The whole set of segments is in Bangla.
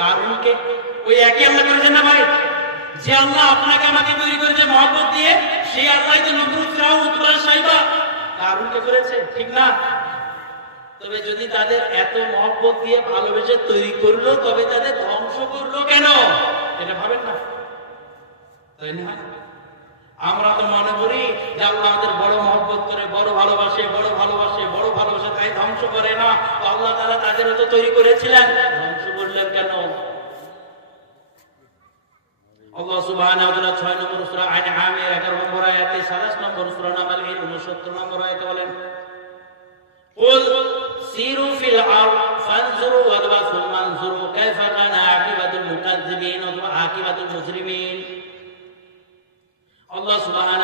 কারণকে ওই একই আল্লাহ করেছেন না ভাই? যে আল্লাহ আপনাকে আমাকে তৈরি করেছে মহব্বত দিয়ে, সেই আল্লাহ তো নবরুদ ফিরাউন উতবা সাইবা। কারণকে করেছে? ঠিক না? তবে যদি তাদের এত মহব্বত দিয়ে ভালোবেসে তৈরি করল, তবে তাদের ধ্বংস করল কেন? এটা ভাবেন না? তাই না? আমরা তো মনে করি যে আল্লাহ আমাদের বড় মহব্বত করে, বড় ভালোবাসে বড় ভালোবাসে বড় ভালোবাসে, তাই ধ্বংস করে না। আল্লাহ তারা তাদের তো তৈরি করেছিলেন ধ্বংস করলেন কেন আল্লাহ সুবহানাহু ওয়া তাআলা 6 নম্বর সূরা আইন আমের 11 নম্বর আয়াতে 27 নম্বর সূরা নামাল এর 69 নম্বর আয়াতে বলেন, কুল সিরু ফিল আরদ ফানজুরু ওয়া তাবাসুম মানজুরু কাইফা কানা আকিবাতুল মুকাজ্জিবিন ওয়া আকিবাতুল মুজরিমিন। আল্লাহ সুবহানাহু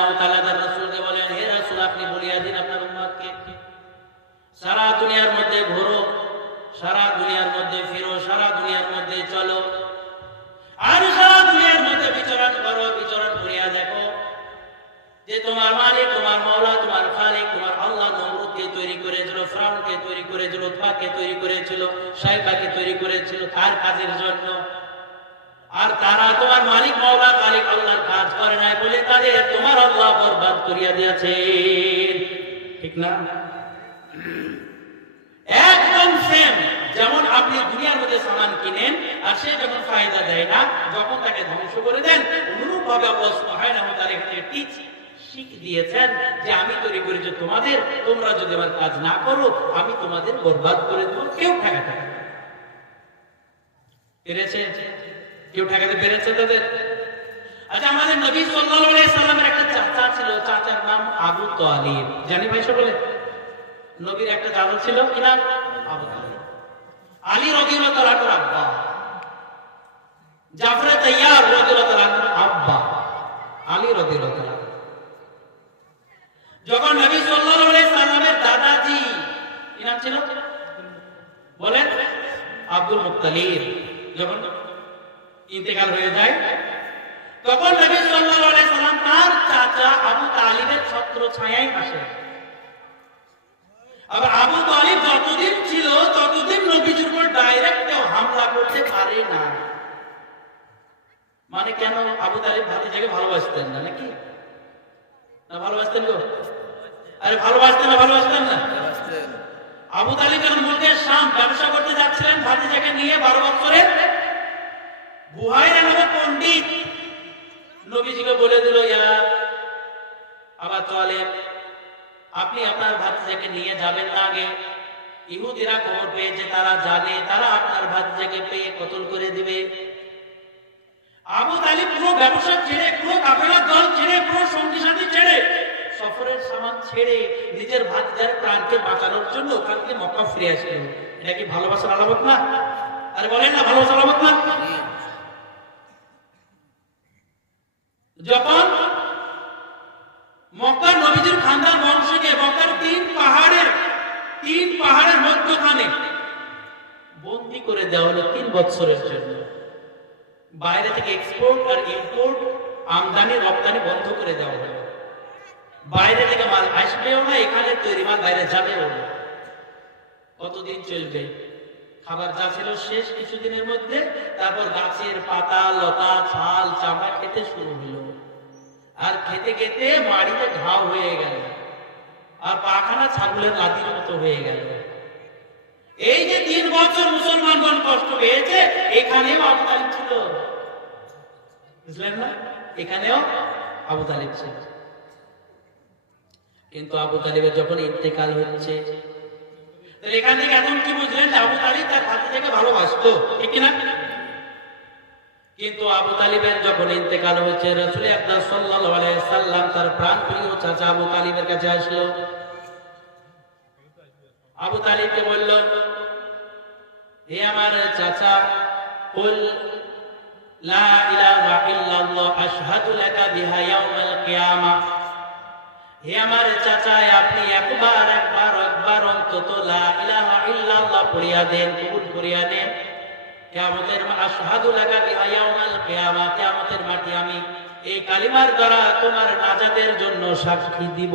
যে তোমার মালিক, তোমার মাওলা, তোমার খালিক, তোমার আল্লাহ নমরুদকে তৈরি করেছিল, ফ্রাউনকে তৈরি করেছিল উৎপাকে তৈরি করেছিল সাইবাকে তৈরি করেছিল তার কাজের জন্য। আর তারা তোমার মালিক, মাওলা, খালিক আল্লাহর কাজ করে নাই বলে তাদের তোমার আল্লাহ বরবাদ করিয়া দিয়েছে। ঠিক না? একদম সেম যেমন আপনি দুনিয়ার মধ্যে সামান কিনেন, আর সে যখন ফায়দা দেয় না, যখন তাকে ধ্বংস করে দেন অনুরূপ ভাবে আল্লাহ সুবহানাহু ওয়া তাআলা টিচ শিখ দিয়েছেন যে আমি তৈরি করেছি তোমাদের, তোমরা যদি আমার কাজ না করো, আমি তোমাদের বরবাদ করে দেবো। কেউ ঠেকাতে পেরেছে? কেউ ঠেকাতে পেরেছে তাদের? আচ্ছা আমাদের নবী সাল্লামের একটা চাচা ছিল, চাচার নাম আবু তালিব। জানি ভাই নবীর একটা চাচা ছিল, কি নাম? আবু তালিব। আলী তাআলার আব্বা। আব্বা। আলী যখন নবী সাল্লাল্লাহু আলাইহি সাল্লামের দাদাজি কি ছিল? বলেন, আব্দুল মুত্তালিব। যখন ইন্তেকাল হয়ে যায়, তখন নবী সাল্লাল্লাহু আলাইহি সাল্লাম তার চাচা আবু তালিবের ছত্র ছায়ায় আসে আবার আবু তালিব যতদিন ছিল, ততদিন নবীজির উপর ডাইরেক্ট কেউ হামলা করতে পারে না। মানে কেন? আবু তালিব ভাতিজাকে ভালোবাসতেন না, নাকি? না ভালোবাসতেন গো? আরে ভালোবাসতেন না ভালোবাসতেন না। আবু তালিব যখন মুলকে শাম ব্যবসা করতে যাচ্ছিলেন ভাতিজাকে নিয়ে বারো বছরের বুহাইরা নামে পণ্ডিত। নবীজিকে বলে দিল ইয়া আবার চলে আপনি আপনার ভাতিজাকে নিয়ে যাবেন না আগে। ইহুদিরা খবর পেয়েছে তারা জানে তারা আপনার ভাতিজাকে পেয়ে কতল করে দিবে। ব্যবসা ছেড়ে দল ছেড়ে ছেড়ে সফরের সামান ছেড়ে নিজের বাঁচানোর জন্য মক্কা এটা কি ভালোবাসার না? যখন মক্কার নবীজির খানদান বংশকে মক্কার তিন পাহাড়ের তিন পাহাড়ের মধ্যখানে বন্দি করে দেওয়া হলো তিন বছরের জন্য। বাইরে থেকে এক্সপোর্ট আর ইম্পোর্ট আমদানি, রপ্তানি বন্ধ করে দেওয়া হলো। বাইরে থেকে মাল আসবেও না, এখানে তৈরি মাল বাইরে যাবেও না। কতদিন চলবে? খাবার যা ছিল শেষ কিছুদিনের মধ্যে, তারপর গাছের পাতা, লতা, ছাল, চামড়া খেতে শুরু হলো। আর খেতে খেতে মাড়িতে ঘাও হয়ে গেল। আর পাখানা ছাগলের লাদির মতো হয়ে গেল। এই যে তিন বছর মুসলমানগণ কষ্ট পেয়েছে, এখানেও তালিব বুঝলেন না? এখানেও আবু তালিব ছিল। কিন্তু আবু তালিবের যখন ইন্তেকাল হচ্ছে এখান থেকে এখন কি বুঝলেন আবু তালিব তার হাতে থেকে ভালোবাসতো, ঠিক না কিন্তু আবু তালিবের যখন ইন্তেকাল হয়েছে রসুল আকরাম সাল্লাল্লাহু আলাইহি সাল্লাম তার প্রাণপ্রিয় চাচা আবু তালিবের কাছে আসলো। আবু তালিবকে বলল হে আমার চাচা, কুল লা ইলাহা ইল্লাল্লাহ, আশহাদু লাকা বিহা ইয়াউমাল কিয়ামাহ হে আমার চাচা আপনি একবার একবার একবার অন্তত লা ইলাহা ইল্লাল্লাহ পড়িয়া দেন করিয়া নেন। কিয়ামতের আশহাদু লাকা বিহা ইয়াউমাল কিয়ামা, কিয়ামতের মাটি আমি এই কালিমার দ্বারা তোমার নাজাতের জন্য সাক্ষী দিব।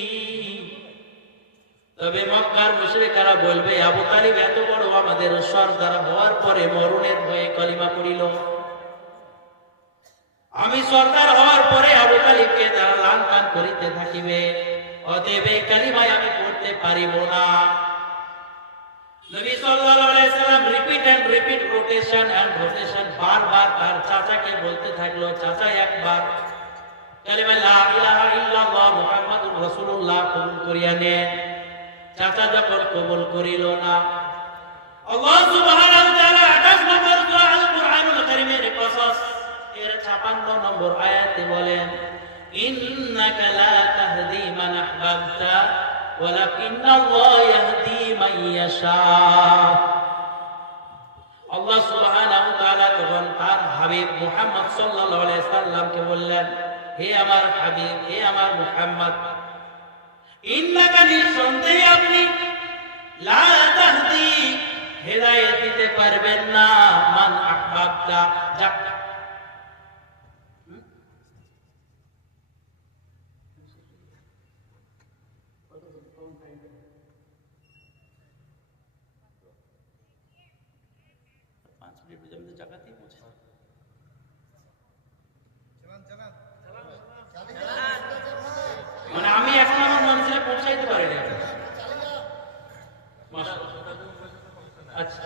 তবে মক্কার মুশরিকারা বলবে, আবু তালিব এত বড় আমাদের সর্দার হওয়ার পরে মরণের ভয়ে কালিমা পড়িল। আমি সর্দার হওয়ার পরে আবু তালিবকে তারা লান পান করিতে থাকিবে, অতএব এই কালিমায় আমি পড়তে পারিব না। নবী সাল্লাল্লাহু আলাইহি সাল্লাম repeat and repeat rotation and rotation বারবার তার চাচাকে বলতে থাকল, চাচা, একবার কালিমা লা ইলাহা ইল্লাল্লাহ মুহাম্মাদুর রাসূলুল্লাহ কবুল করিয়া নেন। চাচা যখন কবুল করিল না, আল্লাহ সুবহানাহু ওয়া তাআলা 28 নম্বর সূরা আল কুরআনুল কারীমের কসস এর 56 নম্বর আয়াতে বলেন, ইন্নাকা লা তাহদি আহবাবতা ওয়ালাকিন আল্লাহ ইয়াহদি ইয়াশা। আল্লাহ সুবহানাহু ওয়া তাআলা তখন তার হাবিব মুহাম্মদ সাল্লাল্লাহু আলাইহি সাল্লামকে বললেন, হে আমার হাবিব, হে আমার মুহাম্মদ ইন্নাকা নিঃসন্দেহে আপনি লা তাহদি হেদায়েত দিতে পারবেন না মান আহবাবতা যা পাঁচ মিনিট মধ্যে জায়গাতেই পৌঁছে মানে আমি এখন আমার মঞ্চে পৌঁছাইতে পারি না মাশাআল্লাহ। আচ্ছা।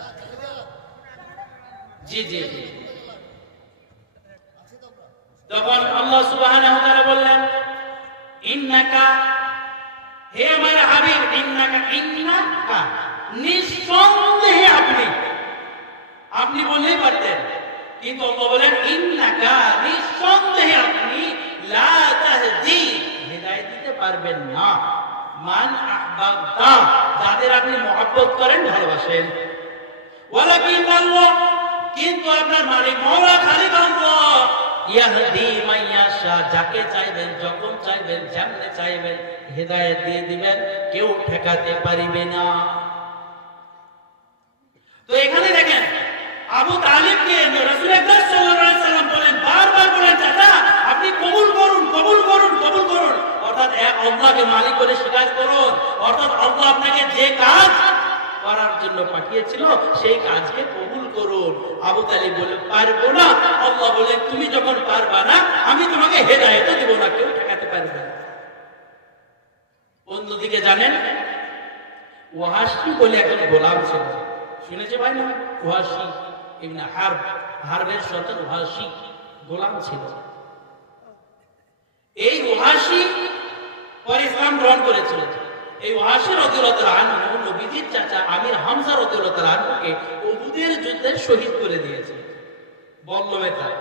তখন আল্লাহ সুবহানাহু বললেন, ইন্নাকা, হে আমার হাবিব, ইন্নাকা ইন্নাকা, নিঃসন্দেহে আপনি। আপনি বললেই পারতেন, কিন্তু আল্লাহ বলেন, ইন্নাকা, নিঃসন্দেহে আপনি, লা তাহদি, হেদায়েত দিতে পারবেন না। মান যাদের আপনি মহব্বত করেন, ভালোবাসেন। কিন্তু আপনার মালিক মওলা খালিক আল্লাহ। যাকে চাইবেন, যখন চাইবেন, যেমনে চাইবেন, হেদায়েত দিয়ে দিবেন, কেউ ঠেকাতে পারিবে না। তো এখানে দেখেন, আবু তালিবকে রাসূল আকরাম সাল্লাল্লাহু আলাইহি সাল্লাম বলেন বারবার বলেন চাচা আপনি কবুল করুন কবুল করুন কবুল করুন অর্থাৎ এক আল্লাহকে মালিক বলে স্বীকার করুন। অর্থাৎ আল্লাহ আপনাকে যে কাজ করার জন্য পাঠিয়েছিল, সেই কাজকে কবুল করুন। আবু তালিব বলে পারব না। আল্লাহ বলে তুমি যখন পারবা না, আমি তোমাকে হেদায়েত দেব না, কেউ ঠেকাতে পারবে না। অন্যদিকে জানেন ওয়াহাসি বলে একজন গোলাম ছিল। শুনেছে ভাই না ওয়াহাসি ইবনে হারব, হারবের সন্তান ওয়াহাসি গোলাম ছিল। এই ওয়াহাসি পরে ইসলাম গ্রহণ করেছিল। এই ওয়াহাসি রাদিয়াল্লাহু তাআলা আনহু নবীজির চাচা আমির হামজা রাদিয়াল্লাহু তাআলা আনহুকে উহুদের যুদ্ধে শহীদ করে দিয়েছে। বল্লমে তার।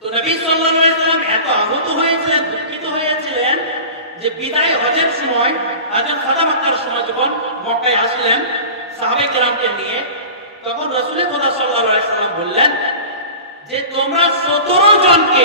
তো নবী সাল্লাল্লাহু আলাইহি সাল্লাম এত আহত হয়েছিলেন, দুঃখিত হয়েছিলেন যে বিদায় হজের সময় হযরত সাদামাক্কার সময় যখন মক্কায় আসলেন সাহাবে কেরামকে নিয়ে, তখন রাসূল খোদা সাল্লাল্লাহু আলাইহি সাল্লাম বললেন যে তোমরা 17 জনকে